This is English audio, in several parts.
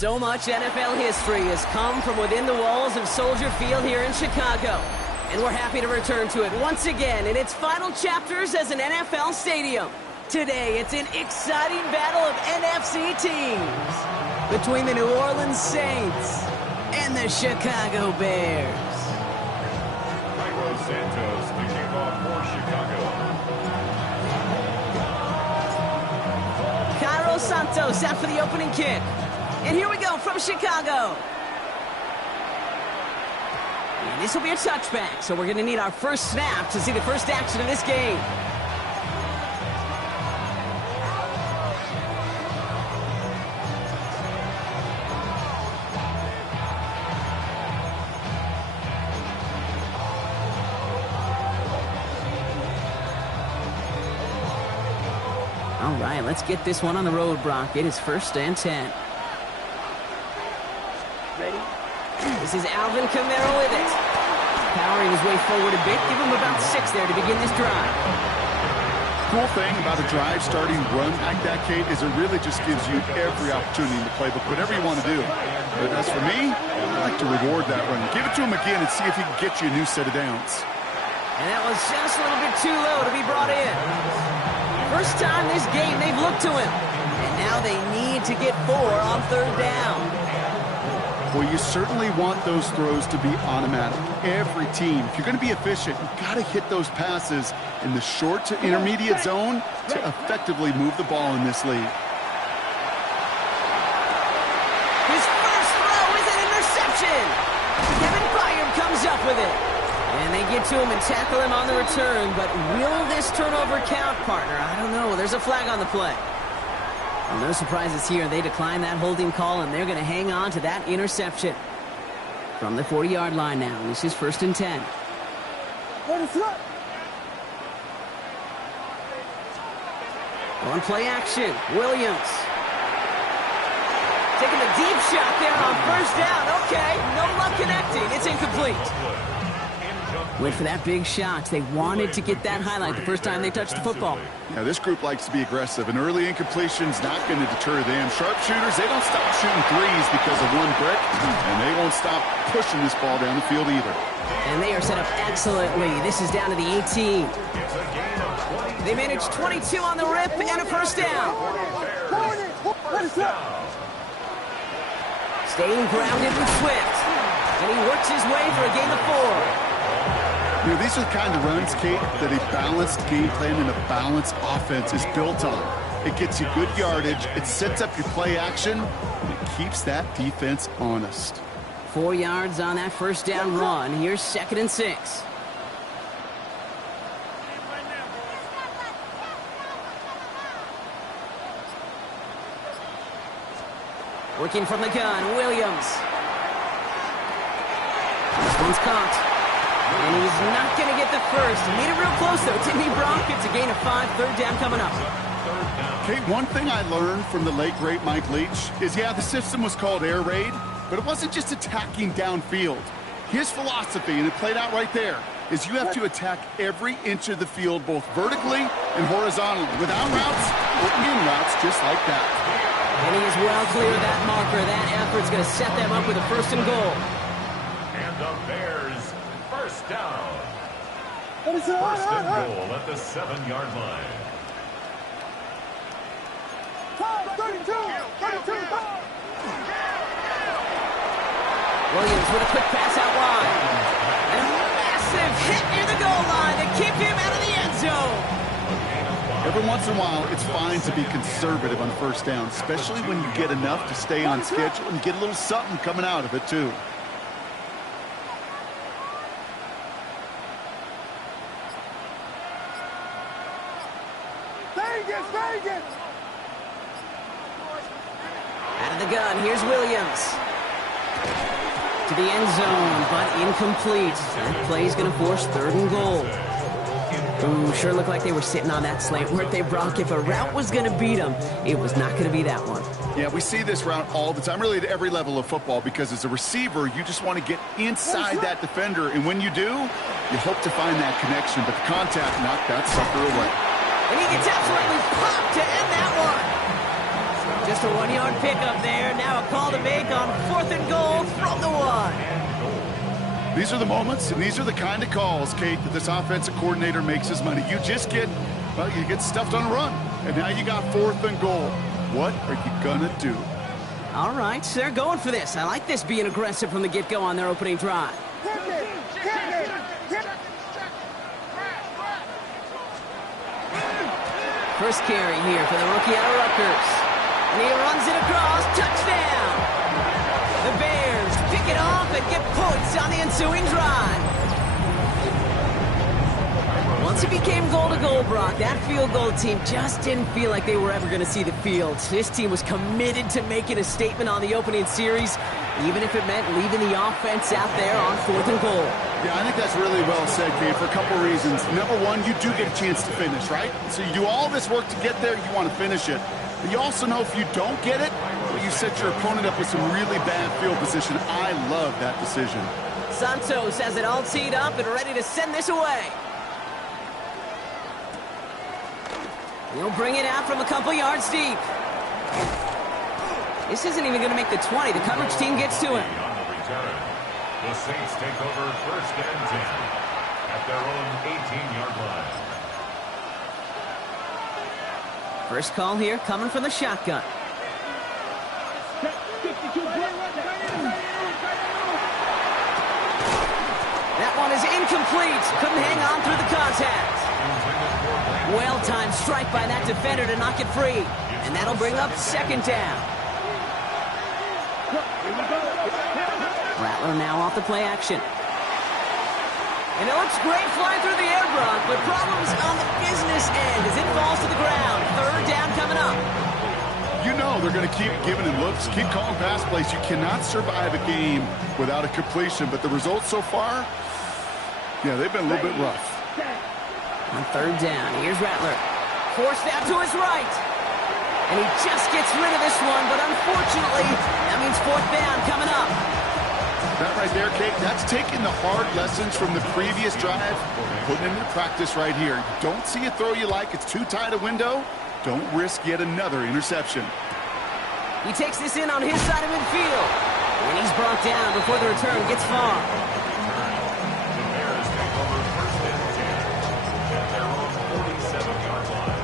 So much NFL history has come from within the walls of Soldier Field here in Chicago. And we're happy to return to it once again in its final chapters as an NFL stadium. Today, it's an exciting battle of NFC teams between the New Orleans Saints and the Chicago Bears. Santos, the kickoff for Chicago. Cairo Santos out for the opening kick. And here we go from Chicago. And this will be a touchback, so we're going to need our first snap to see the first action of this game. All right, let's get this one on the road, Brock. It is 1st and 10. Ready? This is Alvin Kamara with it. Powering his way forward a bit. Give him about 6 there to begin this drive. Cool thing about a drive starting run like that, Kate, is it really just gives you every opportunity in the playbook, whatever you want to do. But as for me, I like to reward that run. Give it to him again and see if he can get you a new set of downs. And that was just a little bit too low to be brought in. First time this game they've looked to him. And now they need to get 4 on 3rd down. Well, you certainly want those throws to be automatic. Every team, if you're going to be efficient, you've got to hit those passes in the short to intermediate zone to effectively move the ball in this league. His first throw is an interception. Kevin Byard comes up with it. And they get to him and tackle him on the return. But will this turnover count, partner? I don't know. There's a flag on the play. Well, no surprises here. They decline that holding call, and they're going to hang on to that interception. From the 40-yard line now, this is 1st and 10. On play action, Williams. Taking a deep shot there on 1st down. Okay, no luck connecting. It's incomplete. Went for that big shot. They wanted to get that highlight the first time they touched the football. Yeah, this group likes to be aggressive, and early incompletion's not going to deter them. Sharpshooters, they don't stop shooting threes because of one brick, and they won't stop pushing this ball down the field either. And they are set up excellently. This is down to the 18. They managed 22 on the rip and a 1st down. Staying grounded with Swift. And he works his way for a gain of 4. You know, these are the kind of runs, Kate, that a balanced game plan and a balanced offense is built on. It gets you good yardage, it sets up your play action, and it keeps that defense honest. 4 yards on that 1st down run. Here's 2nd and 6. Working from the gun, Williams. This one's caught. And he's not going to get the first. He made it real close, though, didn't he, Brock? It's a gain of 5, 3rd down coming up. Kate, one thing I learned from the late, great Mike Leach is, yeah, the system was called air raid, but it wasn't just attacking downfield. His philosophy, and it played out right there, is you have to attack every inch of the field, both vertically and horizontally, without routes or in routes, just like that. And he is well clear of that marker. That effort's going to set them up with a 1st and goal. And the Bears, 1st down. 1st and goal at the 7-yard line. 32. Williams with a quick pass out wide. And a massive hit near the goal line to keep him out of the end zone. Every once in a while, it's fine to be conservative on 1st down, especially when you get enough to stay on schedule and get a little something coming out of it, too. Vegas! Out of the gun, here's Williams. To the end zone, but incomplete. That play's going to force 3rd and goal. Ooh, sure looked like they were sitting on that slant, weren't they, Brock? If a route was going to beat them, it was not going to be that one. Yeah, we see this route all the time, really at every level of football, because as a receiver, you just want to get inside that defender, and when you do, you hope to find that connection, but the contact knocked that sucker away. And he gets absolutely popped to end that one. Just Just a 1-yard pickup there. Now a call to make on 4th and goal from the 1. These are the moments, and these are the kind of calls, Kate, that this offensive coordinator makes his money. You just get, well, you get stuffed on a run, and now you got 4th and goal. What are you gonna do? All right, so they're going for this. I like this being aggressive from the get-go on their opening drive. First carry here for the rookie out of Rutgers. And he runs it across. Touchdown! The Bears pick it off and get points on the ensuing drive. Once it became goal-to-goal, Brock, that field goal team just didn't feel like they were ever going to see the field. This team was committed to making a statement on the opening series, even if it meant leaving the offense out there on 4th and goal. Yeah, I think that's really well said, Kate, for a couple reasons. Number one, you do get a chance to finish, right? So you do all this work to get there, you want to finish it. But you also know if you don't get it, well, you set your opponent up with some really bad field position. I love that decision. Santos has it all teed up and ready to send this away. He'll bring it out from a couple yards deep. This isn't even going to make the 20. The coverage team gets to him. On the return, the Saints take over 1st and 10 at their own 18-yard line. First call here coming from the shotgun. That one is incomplete. Couldn't hang on through the contact. Well-timed strike by that defender to knock it free. And that'll bring up 2nd down. Rattler now off the play action. And it looks great flying through the air, Brock, but problems on the business end as it falls to the ground. 3rd down coming up. You know they're going to keep giving him looks, keep calling pass plays. You cannot survive a game without a completion, but the results so far, yeah, they've been a little bit rough. On 3rd down, here's Rattler. Forced out to his right. And he just gets rid of this one, but unfortunately, that means 4th down coming up. That right there, Kate, that's taking the hard lessons from the previous drive, putting them into practice right here. Don't see a throw you like, it's too tight a window. Don't risk yet another interception. He takes this in on his side of midfield. And he's brought down before the return gets far. The Bears take over 1st and 10 at their own 47-yard line.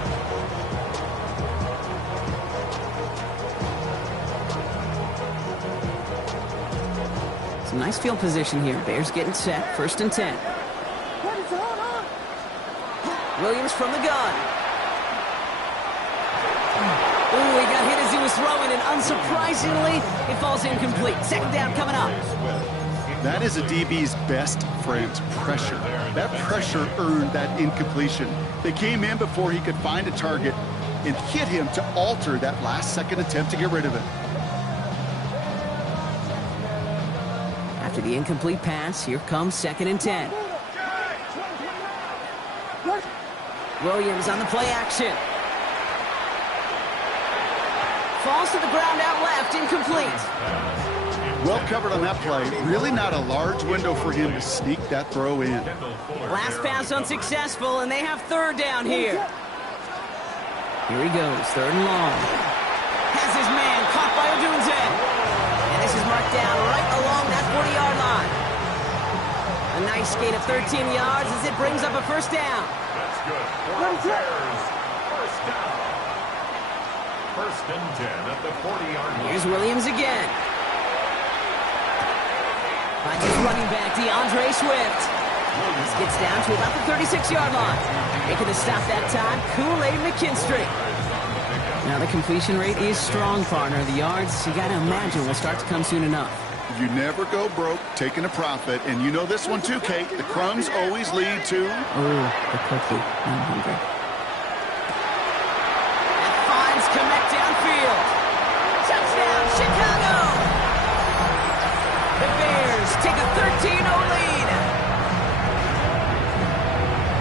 Some nice field position here. Bears getting set. 1st and 10. Williams from the gun. Ooh, he got hit as he was throwing, and unsurprisingly, it falls incomplete. 2nd down coming up. That is a DB's best friend, pressure. That pressure earned that incompletion. They came in before he could find a target and hit him to alter that last-second attempt to get rid of it. After the incomplete pass, here comes 2nd and 10. Williams on the play action. Falls to the ground out left, incomplete. Well covered on that play. Really not a large window for him to sneak that throw in. Last pass unsuccessful, and they have 3rd down here. Here he goes, 3rd and long. Has his man caught by Odunze. And this is marked down right along that 40-yard line. A nice gain of 13 yards as it brings up a 1st down. That's good for the Bears. 1st down. 1st and 10 at the 40-yard line. Here's Williams again. Finds his running back, DeAndre Swift. This gets down to about the 36-yard line. Making the stop that time, Kool-Aid McKinstry. Now the completion rate is strong, partner. The yards, you got to imagine, will start to come soon enough. You never go broke taking a profit, and you know this one too, Kate. The crumbs always lead to... Oh, the cookie. I'm hungry. And finds Kmet downfield. Touchdown, Chicago! The Bears take a 13-0 lead.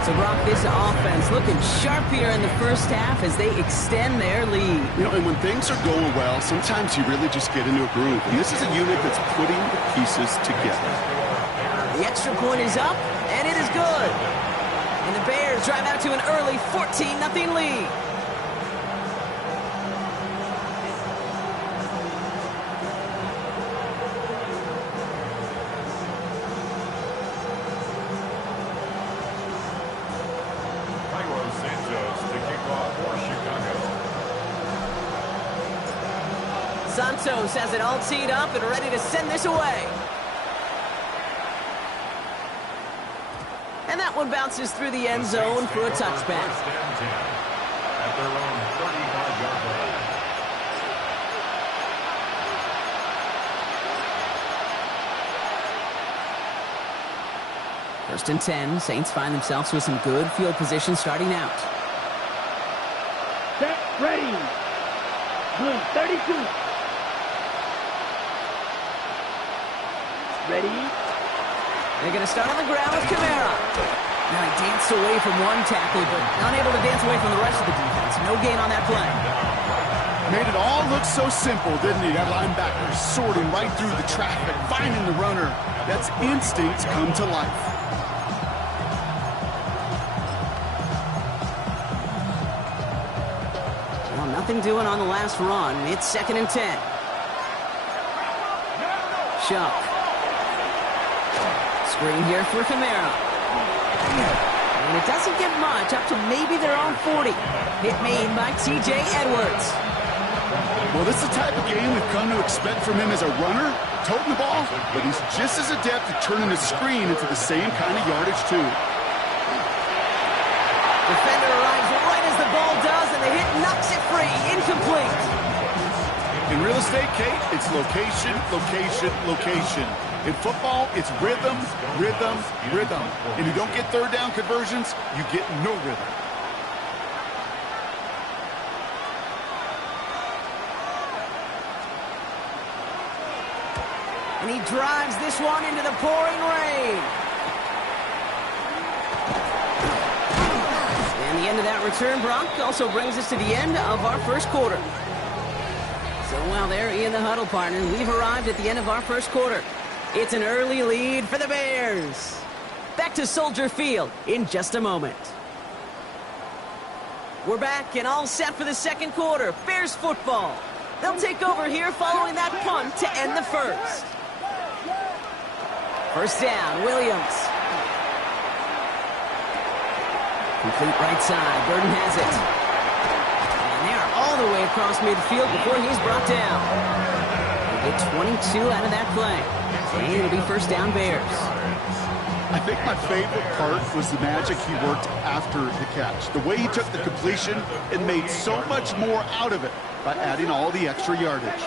So, Brock, this offense looking sharp here in the first half as they extend their lead. You know, and when things are going well, sometimes you really just get into a groove. And this is a unit that's putting the pieces together. The extra point is up, and it is good. And the Bears drive out to an early 14-0 lead. Santos has it all teed up and ready to send this away. And that one bounces through the end zone for a touchback. First and 10 at their own 35-yard line. First and 10, Saints find themselves with some good field position starting out. Set, ready. Blue, 32. Ready. They're going to start on the ground with Kamara. Now he danced away from one tackle, but unable to dance away from the rest of the defense. No gain on that play. Made it all look so simple, didn't he? That linebacker sorting right through the traffic, finding the runner. That's instinct come to life. Well, nothing doing on the last run. It's second and 10. Shuck. Screen here for Kamara. And it doesn't get much, up to maybe their own 40. Hit made by T.J. Edwards. Well, this is the type of game we've come to expect from him as a runner, toting the ball, but he's just as adept at turning the screen into the same kind of yardage, too. Defender arrives right as the ball does, and the hit knocks it free. Incomplete. In real estate, Kate, it's location, location, location. In football, it's rhythm, rhythm, rhythm. And you don't get third down conversions, you get no rhythm. And he drives this one into the pouring rain. And the end of that return, Brock, also brings us to the end of our first quarter. So while they're in the huddle, partner, we've arrived at the end of our first quarter. It's an early lead for the Bears. Back to Soldier Field in just a moment. We're back and all set for the second quarter. Bears football. They'll take over here following that punt to end the first. First down, Williams. Complete right side. Burden has it. And they are all the way across midfield before he's brought down. They get 22 out of that play. And it'll be first down Bears. I think my favorite part was the magic he worked after the catch. The way he took the completion and made so much more out of it by adding all the extra yardage.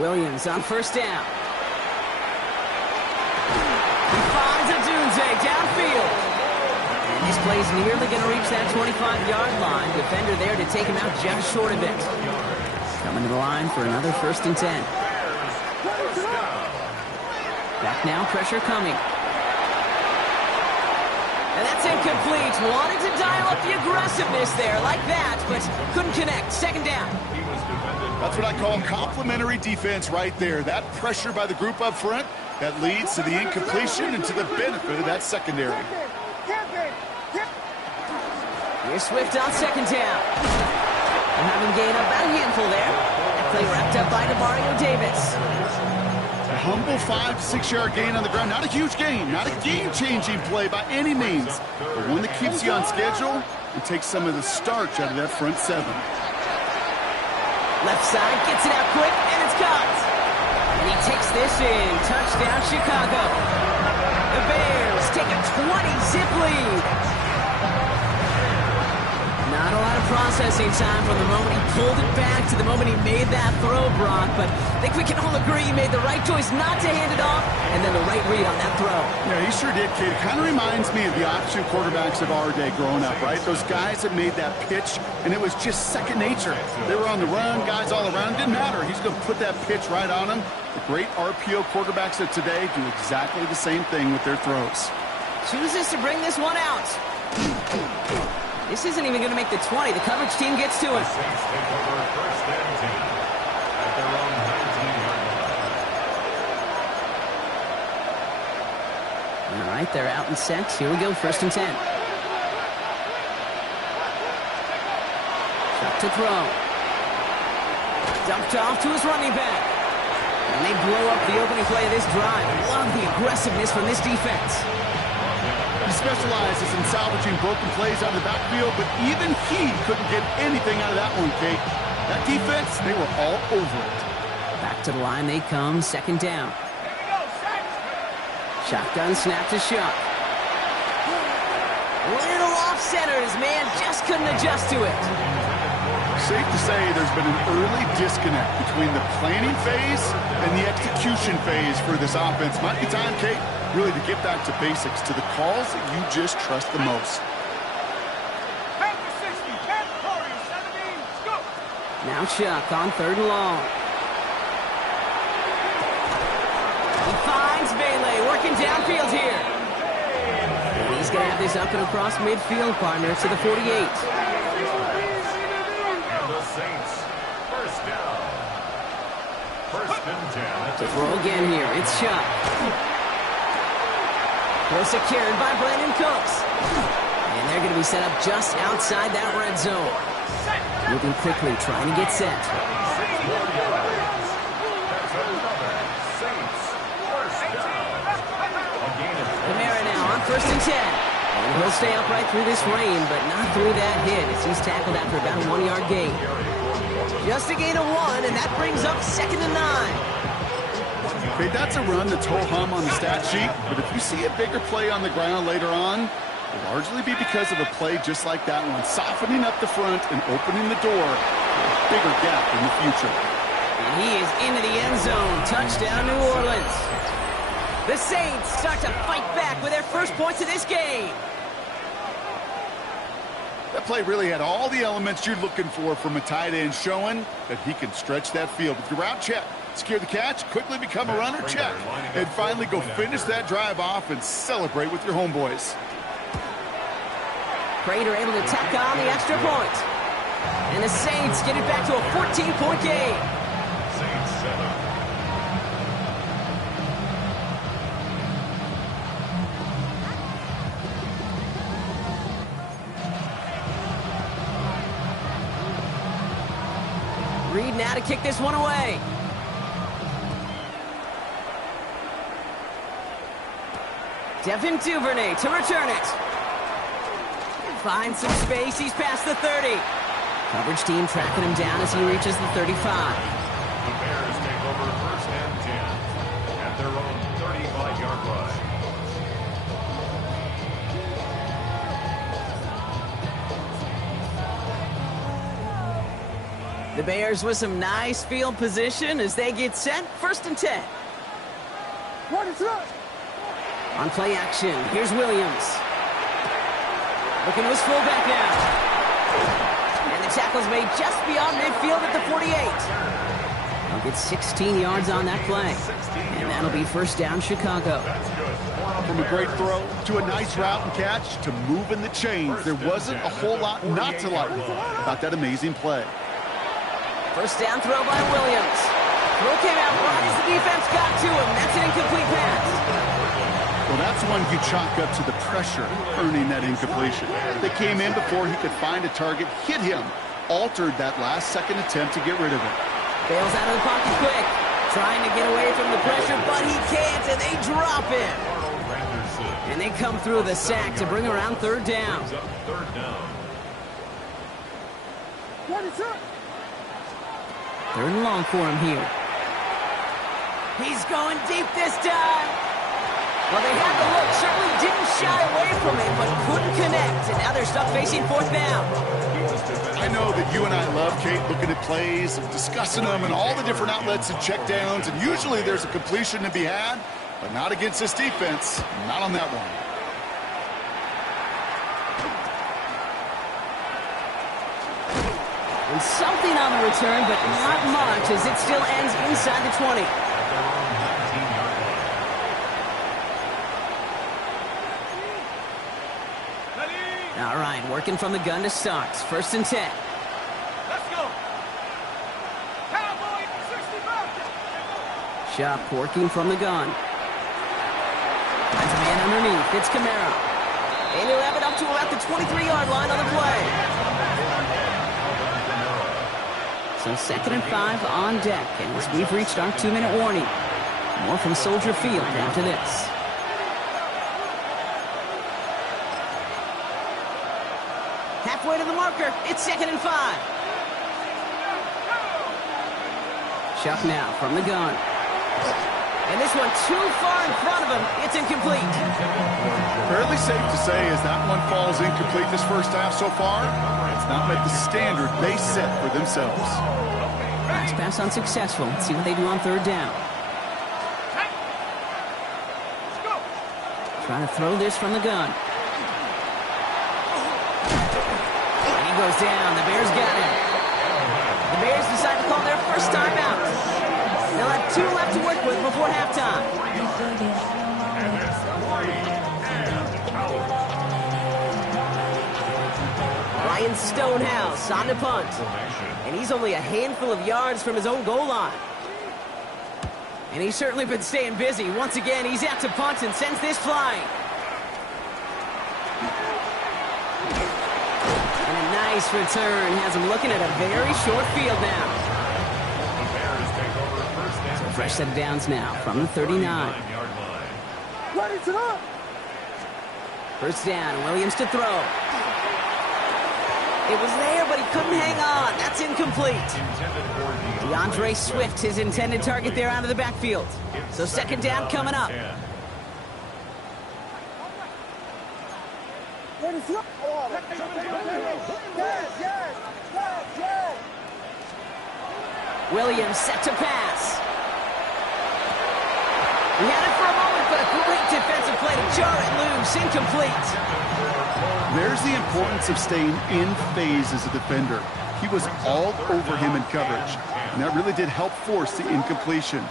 Williams on first down. He finds a Dunze downfield. And this play's nearly going to reach that 25-yard line. Defender there to take him out just short of it. Coming to the line for another first and 10. Back now, pressure coming. And that's incomplete. Wanted to dial up the aggressiveness there like that, but couldn't connect. Second down. That's what I call complimentary defense right there. That pressure by the group up front, that leads to the incompletion and to the benefit of that secondary. Here's Swift on second down. And having gained about a handful there. That play wrapped up by Demario Davis. A humble 5 to 6 yard gain on the ground. Not a huge gain, not a game-changing play by any means, but one that keeps you on schedule and takes some of the starch out of that front seven. Left side, gets it out quick, and it's caught. And he takes this in. Touchdown, Chicago. The Bears take a 20-zip lead. Not a lot of processing time from the moment he pulled it back to the moment he made that throw, Brock. But I think we can all agree he made the right choice not to hand it off, and then the right read on that throw. Yeah, he sure did, kid. It kind of reminds me of the option quarterbacks of our day growing up, right? Those guys that made that pitch, and it was just second nature. They were on the run, guys all around. It didn't matter. He's going to put that pitch right on them. The great RPO quarterbacks of today do exactly the same thing with their throws. Chooses to bring this one out. This isn't even going to make the 20. The coverage team gets to him. Saints take over first and 10 at their own 19-yard line. All right, they're out and set. Here we go, first and 10. Shot to throw. Dumped off to his running back. And they blow up the opening play of this drive. Love the aggressiveness from this defense. He specializes in salvaging broken plays out of the backfield, but even he couldn't get anything out of that one, Kate. That defense, they were all over it. Back to the line they come, second down. Shotgun snap to Shuck. Little off center, his man just couldn't adjust to it. Safe to say there's been an early disconnect between the planning phase and the execution phase for this offense. Might be time, Kate, really to get back to basics, to the calls that you just trust the most. Now Chuck on third and long. He finds Bailey working downfield here. He's going to have this up and across midfield, partner, to the 48. And the Saints, first down. First and 10. To throw again here, it's Chuck. Close secured by Brandon Cooks. And they're going to be set up just outside that red zone. Moving quickly, trying to get set. Kamara now on first and 10. And he'll stay upright through this rain, but not through that hit as he's tackled after about a 1-yard gain. Just a gain of 1, and that brings up second and 9. Okay, that's a run that's ho-hum on the stat sheet, but if you see a bigger play on the ground later on, it'll largely be because of a play just like that one, softening up the front and opening the door for a bigger gap in the future. And he is into the end zone. Touchdown, New Orleans. The Saints start to fight back with their first points of this game. That play really had all the elements you're looking for from a tight end, showing that he can stretch that field. With your route, check. Secure the catch, quickly become a runner, check. And finally go finish that drive off and celebrate with your homeboys. Prater able to tack on the extra point. And the Saints get it back to a 14-point game. Saints 7. Reed now to kick this one away. Devin Duvernay to return it. Finds some space. He's past the 30. Coverage team tracking him down as he reaches the 35. The Bears take over first and 10 at their own 35-yard line. The Bears with some nice field position as they get set. First and 10. On play action, here's Williams. Looking to his fullback now. And the tackle's made just beyond midfield at the 48. He'll get 16 yards on that play. And that'll be first down, Chicago. From a great throw to a nice route and catch to moving the chains, there wasn't a whole lot not to like about that amazing play. First down throw by Williams. Throw came out right as the defense got to him. That's an incomplete pass. Well, that's one you chalk up to the pressure earning that incompletion. They came in before he could find a target, hit him, altered that last-second attempt to get rid of it. Bails out of the pocket quick, trying to get away from the pressure, but he can't, and they drop him. And they come through the sack to bring around third down. Third and long for him here. He's going deep this time. Well, they had the look, certainly didn't shy away from it, but couldn't connect, and now they're stuck facing fourth down. I know that you and I love, Kate, looking at plays, discussing them, and all the different outlets and checkdowns, and usually there's a completion to be had, but not against this defense, not on that one. And something on the return, but not much, as it still ends inside the 20. All right, working from the gun to start. First and 10. Let's go. Cowboy 65. Shop working from the gun. Finds a man underneath. It's Kamara. And he'll have it up to about the 23-yard line on the play. So second and 5 on deck. And as we've reached our 2-minute warning, more from Soldier Field after this. halfway to the marker. It's 2nd and 5. Chuck now from the gun. And this one too far in front of him. It's incomplete. Fairly safe to say as that one falls incomplete this first half so far, it's not met the standard they set for themselves. Last pass unsuccessful. Let's see what they do on 3rd down. Trying to throw this from the gun. And he goes down. The Bears got him. The Bears decide to call their first timeout. They'll have 2 left to work with before halftime. Ryan Stonehouse on the punt. And he's only a handful of yards from his own goal line. And he's certainly been staying busy. Once again, he's out to punt and sends this flying. And a nice return has him looking at a very short field now. So a fresh set of downs now from the 39. First down, Williams to throw. It was there, but he couldn't hang on. That's incomplete. DeAndre Swift, his intended target there out of the backfield. So 2nd down coming up. Williams set to pass. He had it for a moment, but a great defensive play to jar it loose. Incomplete. There's the importance of staying in phase as a defender. He was all over him in coverage, and that really did help force the incompletion.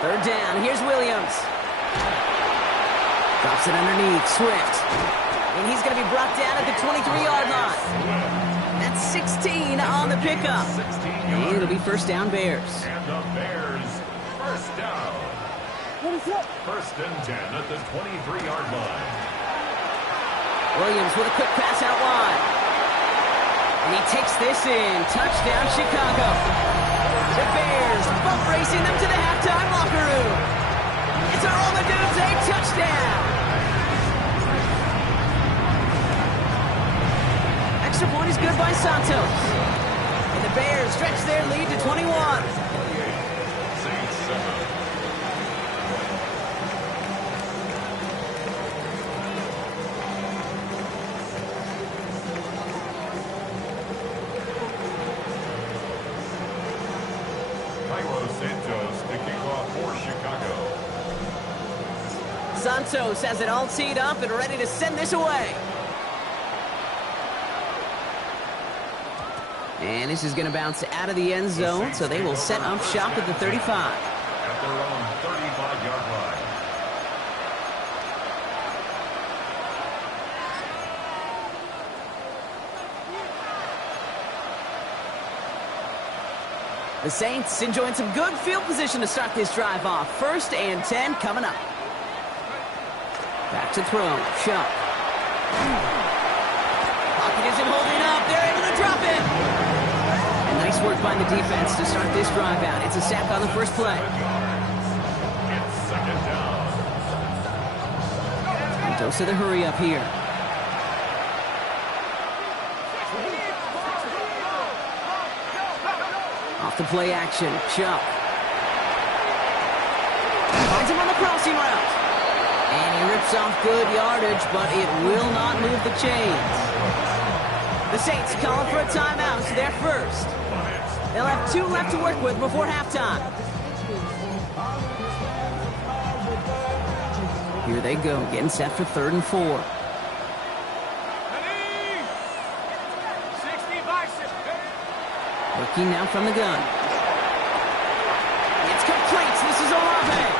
3rd down, here's Williams. Drops it underneath, Swift. And he's going to be brought down at the 23-yard line. That's 16 on the pickup. And it'll be 1st down Bears. And the Bears, 1st down. 1st and 10 at the 23-yard line. Williams with a quick pass out wide. And he takes this in. Touchdown, Chicago. The Bears bump racing them to the halftime locker room. It's a roll the dudes, a touchdown. Extra point is good by Santos. And the Bears stretch their lead to 21. Saints 7. Santos has it all teed up and ready to send this away. And this is going to bounce out of the end zone, so they will set up shop at the 35. At their own 35-yard line. The Saints enjoying some good field position to start this drive off. 1st and 10 coming up. Back to throw. Chuck. Pocket isn't holding up. They're able to drop it. And nice work by the defense to start this drive out. It's a sack on the first play. It's 2nd down. And dose of the hurry up here. Off the play action. Chuck. Finds him on the crossing route. And he rips off good yardage, but it will not move the chains. The Saints calling for a timeout. So they're first. They'll have 2 left to work with before halftime. Here they go, getting set for 3rd and 4. Looking now from the gun. It's complete. This is Olave.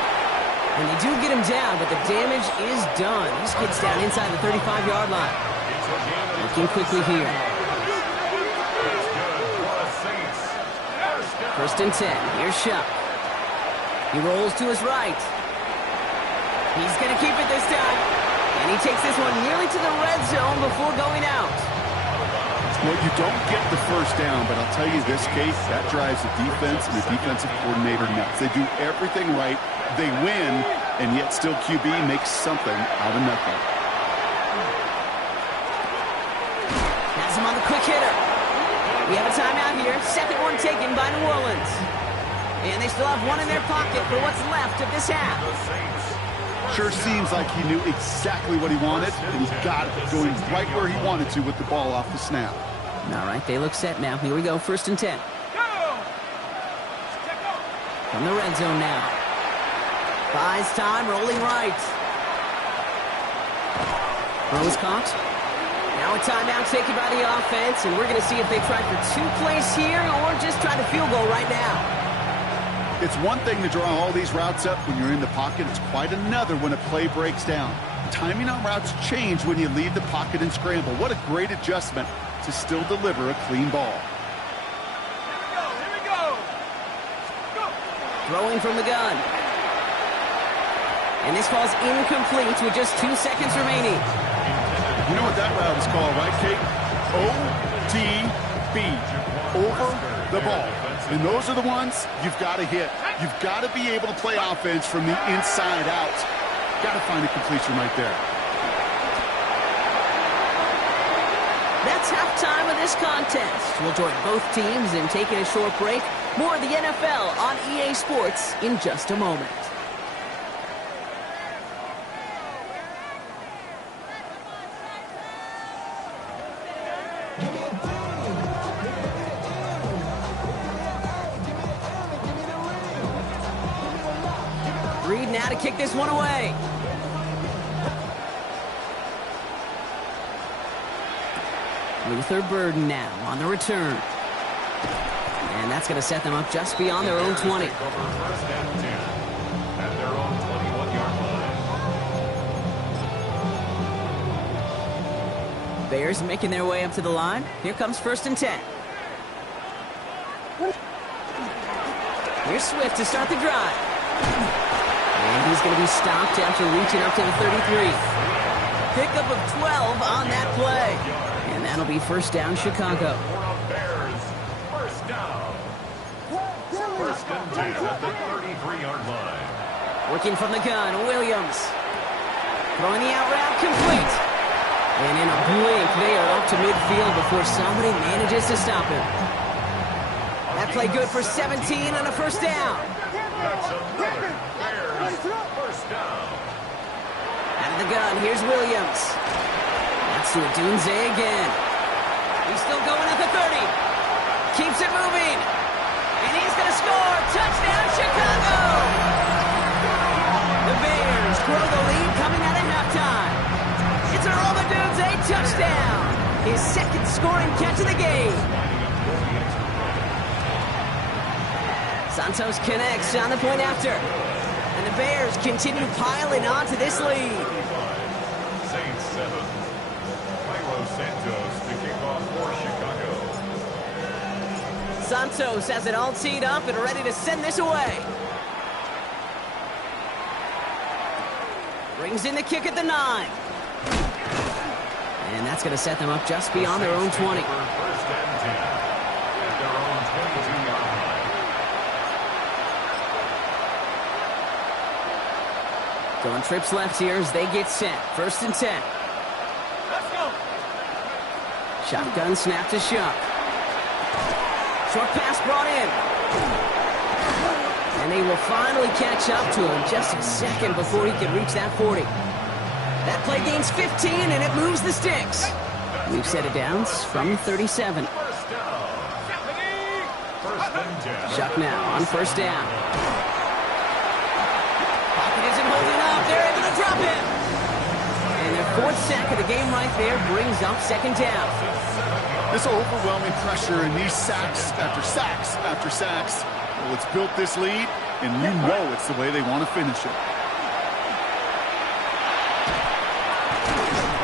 And they do get him down, but the damage is done. This gets down inside the 35-yard line. Looking quickly here. 1st and 10. Here's Shuck. He rolls to his right. He's going to keep it this time. And he takes this one nearly to the red zone before going out. Well, you don't get the 1st down, but I'll tell you this case, that drives the defense and the defensive coordinator nuts. They do everything right. They win, and yet still QB makes something out of nothing. quick hitter. We have a timeout here. Second one taken by New Orleans. And they still have one in their pocket for what's left of this half. Sure seems like he knew exactly what he wanted, and he got it, going right where he wanted to with the ball off the snap. All right, they look set now. Here we go, 1st and 10. From the red zone now. Buys time, rolling right. Throw is caught. Now a timeout taken by the offense, and we're going to see if they try for 2 plays here or just try to field goal right now. It's one thing to draw all these routes up when you're in the pocket. It's quite another when a play breaks down. Timing on routes change when you leave the pocket and scramble. What a great adjustment to still deliver a clean ball. Here we go. Go. Throwing from the gun. And this falls incomplete with just 2 seconds remaining. You know what that route is called, right, Kate? OTB. Over the ball. And those are the ones you've got to hit. You've got to be able to play offense from the inside out. Got to find a completion right there. That's halftime of this contest. We'll join both teams in taking a short break. More of the NFL on EA Sports in just a moment. Reed now to kick this one away. Luther Burden now on the return. And that's going to set them up just beyond their own 20. Take over 1st and 10 at their own 21-yard line. Bears making their way up to the line. Here comes 1st and 10. Here's Swift to start the drive. And he's going to be stopped after reaching up to the 33. Pickup of 12 on that play. And that'll be 1st down, Chicago. Bears, 1st down. 1st and 10 at the 33-yard line. Working from the gun, Williams. Throwing the out route, complete. And in a blink, they are up to midfield before somebody manages to stop him. That play good for 17 on a 1st down. That's another Bears 1st down. Out of the gun, here's Williams. That's to Adunze again. He's still going at the 30. Keeps it moving. And he's going to score. Touchdown, Chicago! The Bears grow the lead coming out of halftime. It's a Rome Odunze touchdown. His 2nd scoring catch of the game. Santos connects on the point after. And the Bears continue piling on to this lead. Saints 7. Cairo Santos to kick off for Chicago. Santos has it all teed up and ready to send this away. Brings in the kick at the 9. And that's going to set them up just beyond their own 20. 1st and 10 at their own 22-yard line. Going trips left here as they get set. 1st and 10. Let's go. Shotgun snap to Shuck. Short pass brought in. And they will finally catch up to him just a second before he can reach that 40. That play gains 15 and it moves the sticks. We've set it down from 37. 1st down. 1st and 10. Shuck now on 1st down. Pocket isn't holding up. They're able to drop him. And their 4th sack of the game right there brings up 2nd down. This overwhelming pressure and these sacks after sacks after sacks. Well, it's built this lead, and you know it's the way they want to finish it.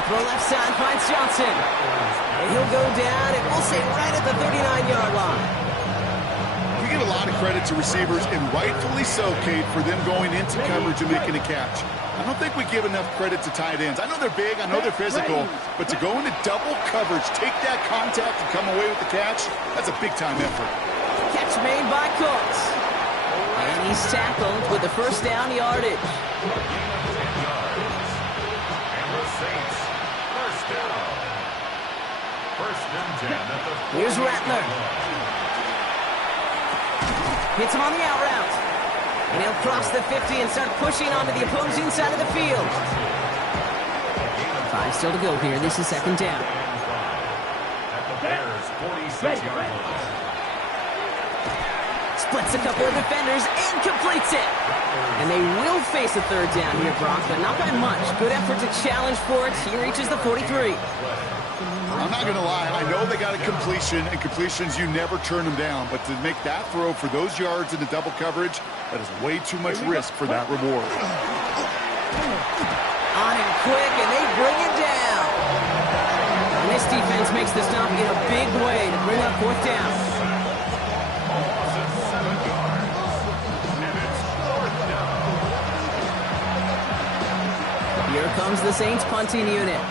Throw left side finds Johnson. And he'll go down, and we'll say right at the 39-yard line. We give a lot of credit to receivers, and rightfully so, Kate, for them going into coverage and making a catch. I don't think we give enough credit to tight ends. I know they're big, I know they're physical, but to go into double coverage, take that contact, and come away with the catch, that's a big-time effort. Catch made by Cooks. And he's tackled with the 1st down yardage. And the Saints 1st down. 1st Here's Rattler. Hits him on the out route. And he'll cross the 50 and start pushing onto the opposing side of the field. 5 still to go here. This is second down. At the Bears' 46-yard line. Splits a couple of defenders and completes it. And they will face a third down here, Brock, but not by much. Good effort to challenge for it. He reaches the 43. I'm not going to lie. I know they got a completion, and completions, you never turn them down. But to make that throw for those yards in the double coverage, that is way too much risk for that reward. On him quick, and they bring it down. And this defense makes the stop in a big way to bring up fourth down. Here comes the Saints punting unit.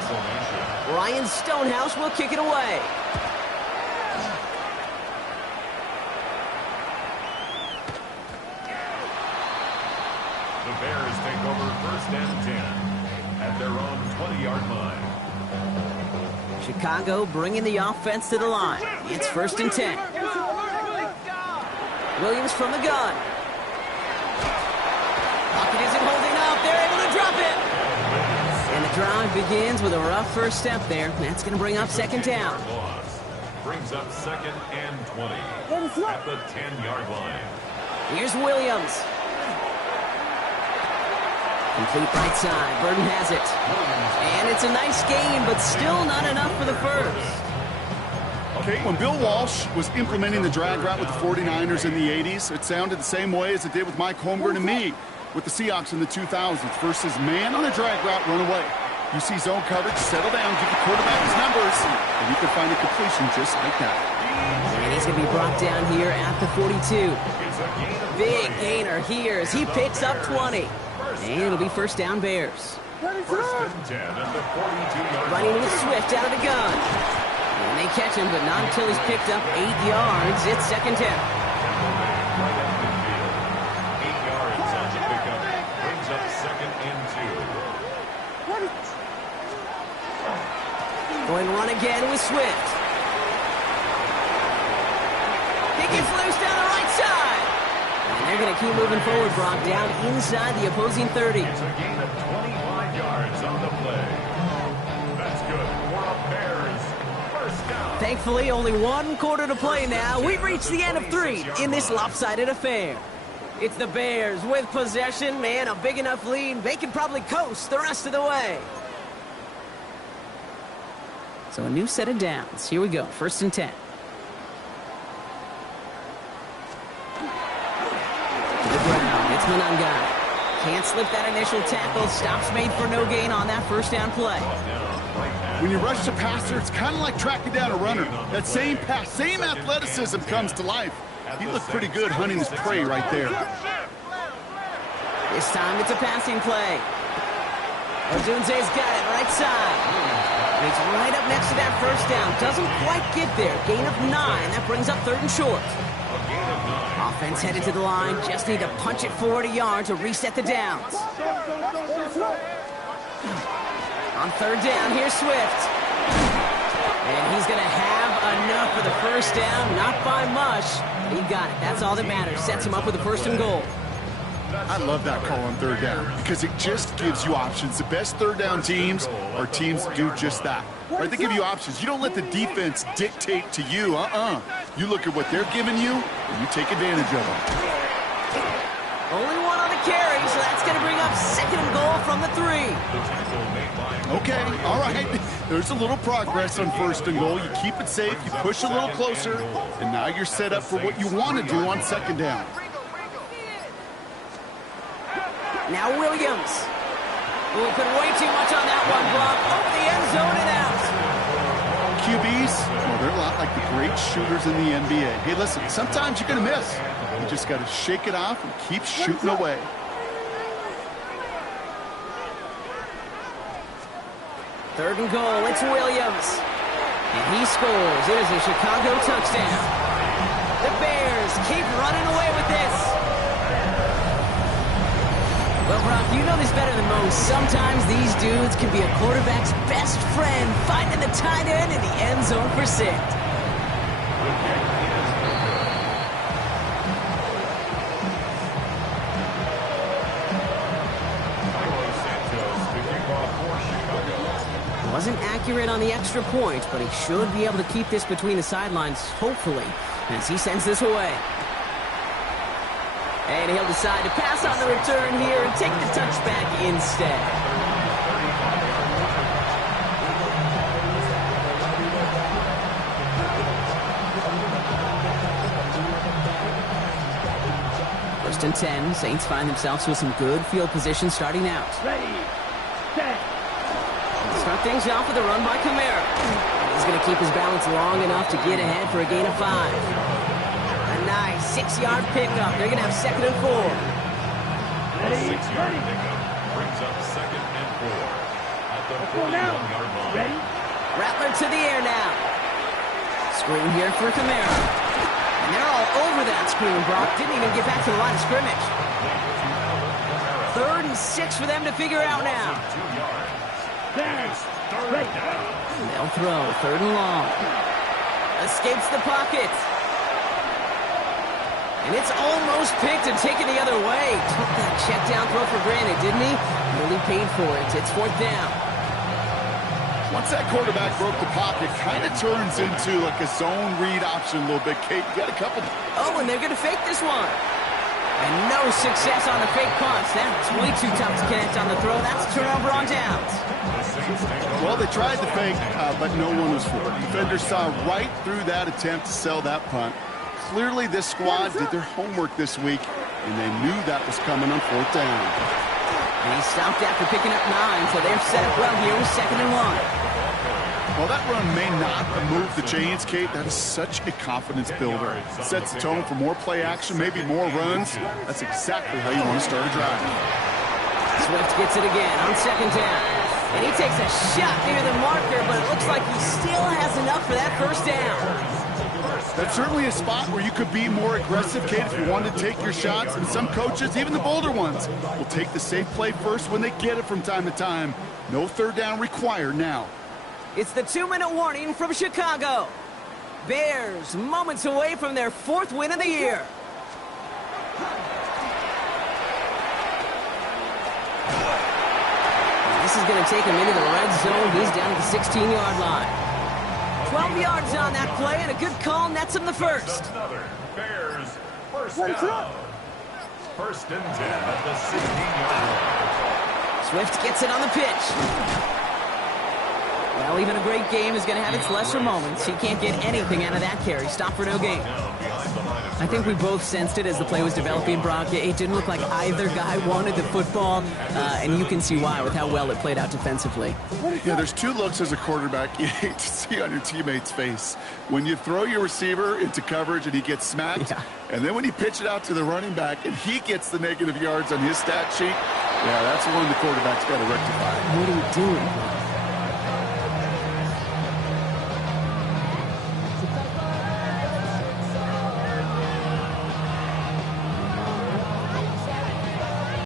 Ryan Stonehouse will kick it away. The Bears take over first and 10 at their own 20-yard line. Chicago bringing the offense to the line. It's first and 10. Williams from the gun. Pocket isn't holding up. They're able to drop it. And the drive begins with a rough first step there. That's going to bring up second down. Brings up second and 20 at the 10-yard line. Here's Williams. Complete right side. Burton has it. And it's a nice gain, but still not enough for the first. Okay, when Bill Walsh was implementing the drag route with the 49ers in the 80s, it sounded the same way as it did with Mike Holmgren and me with the Seahawks in the 2000s versus man on a drag route, run away. You see zone coverage, settle down, give the quarterback his numbers, and you can find a completion just like that. And he's going to be brought down here at the 42. Big gainer here as he picks up 20. And it'll be first down Bears. First and 10 at the 42-yard line. Running with Swift out of the gun. And they catch him, but not until he's picked up 8 yards. It's second down. 8 yards on the pickup. Brings up second and 2. Going to run again with Swift. He gets loose down the right side. And they're going to keep moving forward, Brock, down inside the opposing 30. It's a gain of 25 yards on the play. That's good for a Bears first down. Thankfully, only 1 quarter to play now. We've reached the end of 3 in this lopsided affair. It's the Bears with possession, man, a big enough lead. They can probably coast the rest of the way. So a new set of downs. Here we go, first and 10. To the ground, it's Monangai. Can't slip that initial tackle. Stops made for no gain on that first down play. When you rush the passer, it's kind of like tracking down a runner. That same pass, same athleticism comes to life. He looked pretty good hunting his prey right there. This time it's a passing play. Odunze's got it right side. He's right up next to that first down. Doesn't quite get there. Gain of 9. That brings up third and short. Offense headed to the line. Just need to punch it forward a yard to reset the downs. On third down, here's Swift. And he's going to have enough for the first down. Not by much. He got it. That's all that matters. Sets him up with a first and goal. I love that call on third down because it just gives you options. The best third down teams are teams that do just that. Right? They give you options. You don't let the defense dictate to you. You look at what they're giving you, and you take advantage of them. Only 1 on the carry, so that's going to bring up second and goal from the 3. Okay, all right. There's a little progress on first and goal. You keep it safe, you push a little closer, and now you're set up for what you want to do on second down. Now Williams. Will put way too much on that one, Brock. Over the end zone and out. QBs, well, they're a lot like the great shooters in the NBA. Hey, listen, sometimes you're going to miss. You just got to shake it off and keep shooting away. Third and goal, it's Williams. And he scores. It is a Chicago touchdown. The Bears keep running away with this. Well, Brock, you know this better than most. Sometimes these dudes can be a quarterback's best friend, finding the tight end in the end zone for 6. Wasn't accurate on the extra point, but he should be able to keep this between the sidelines, hopefully, as he sends this away. And he'll decide to pass on the return here and take the touchback instead. First and 10, Saints find themselves with some good field position starting out. Ready, set. Start things off with a run by Kamara. He's going to keep his balance long enough to get ahead for a gain of 5. A nice 6-yard pickup. They're going to have 2nd and 4. Ready, 6-yard pickup brings up 2nd and 4 at the 41-yard line. Ready? Rattler to the air now. Screen here for Kamara. And they're all over that screen, Brock. Didn't even get back to the line of scrimmage. 3rd and 6 for them to figure out now. Right. They'll throw, 3rd and long. Escapes the pocket. And it's almost picked and taken the other way. Took that check down throw for granted, didn't he? Really paid for it. It's 4th down. Once that quarterback broke the pocket, kind of turns into like a zone read option a little bit. Kate, you got a couple. Oh, and they're going to fake this one. And no success on the fake punch. That's way too tough to connect on the throw. That's a turnover on downs. Well, they tried to fake, but no one was for it. Defenders saw right through that attempt to sell that punt. Clearly, this squad did their homework this week, and they knew that was coming on 4th down. And he stopped after picking up 9, so they're set up well here with 2nd and 1. While that run may not move the chains, Kate, that is such a confidence builder. It sets the tone for more play action, maybe more runs. That's exactly how you want to start a drive. Swift gets it again on 2nd down. And he takes a shot near the marker, but it looks like he still has enough for that 1st down. That's certainly a spot where you could be more aggressive, Kate, if you wanted to take your shots. And some coaches, even the bolder ones, will take the safe play first when they get it from time to time. No 3rd down required now. It's the 2-minute warning from Chicago. Bears moments away from their 4th win of the year. This is going to take him into the red zone. He's down at the 16-yard line. 12 yards on that play, and a good call nets him the 1st. Another Bears 1st down. 1st and 10 at the 16-yard line. Swift gets it on the pitch. Well, even a great game is going to have its lesser moments. He can't get anything out of that carry. Stop for no gain. I think we both sensed it as the play was developing, Brock. It didn't look like either guy wanted the football, and you can see why with how well it played out defensively. Yeah, there's 2 looks as a quarterback you hate to see on your teammate's face. When you throw your receiver into coverage and he gets smacked, and then when you pitch it out to the running back and he gets the negative yards on his stat sheet, yeah, that's one the quarterback's got to rectify. What are you doing?